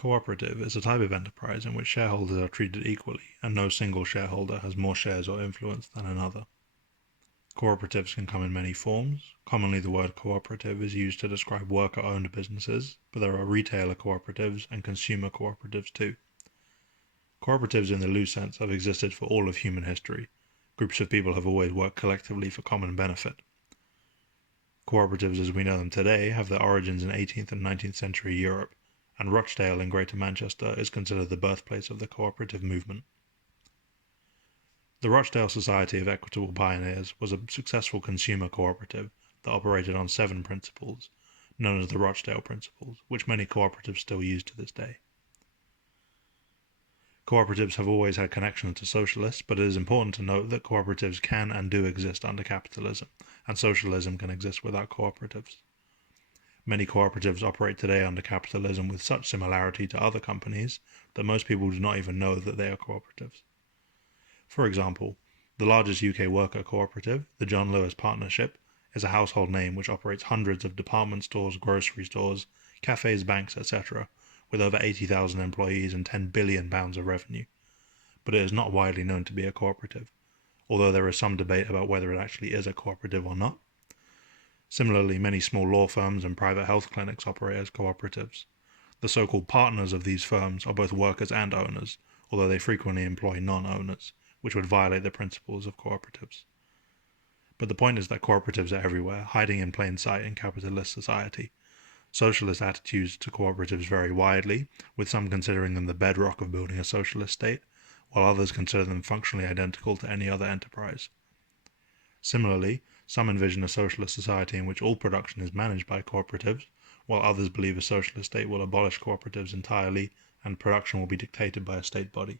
Cooperative is a type of enterprise in which shareholders are treated equally and no single shareholder has more shares or influence than another. Cooperatives can come in many forms. Commonly the word cooperative is used to describe worker-owned businesses, but there are retailer cooperatives and consumer cooperatives too. Cooperatives in the loose sense have existed for all of human history. Groups of people have always worked collectively for common benefit. Cooperatives as we know them today have their origins in 18th and 19th century Europe, and Rochdale in Greater Manchester is considered the birthplace of the cooperative movement. The Rochdale Society of Equitable Pioneers was a successful consumer cooperative that operated on 7 principles, known as the Rochdale Principles, which many cooperatives still use to this day. Cooperatives have always had connections to socialists, but it is important to note that cooperatives can and do exist under capitalism, and socialism can exist without cooperatives. Many cooperatives operate today under capitalism with such similarity to other companies that most people do not even know that they are cooperatives. For example, the largest UK worker cooperative, the John Lewis Partnership, is a household name which operates hundreds of department stores, grocery stores, cafes, banks, etc., with over 80,000 employees and £10 billion of revenue. But it is not widely known to be a cooperative, although there is some debate about whether it actually is a cooperative or not. Similarly, many small law firms and private health clinics operate as cooperatives. The so-called partners of these firms are both workers and owners, although they frequently employ non-owners, which would violate the principles of cooperatives. But the point is that cooperatives are everywhere, hiding in plain sight in capitalist society. Socialist attitudes to cooperatives vary widely, with some considering them the bedrock of building a socialist state, while others consider them functionally identical to any other enterprise. Similarly, some envision a socialist society in which all production is managed by cooperatives, while others believe a socialist state will abolish cooperatives entirely and production will be dictated by a state body.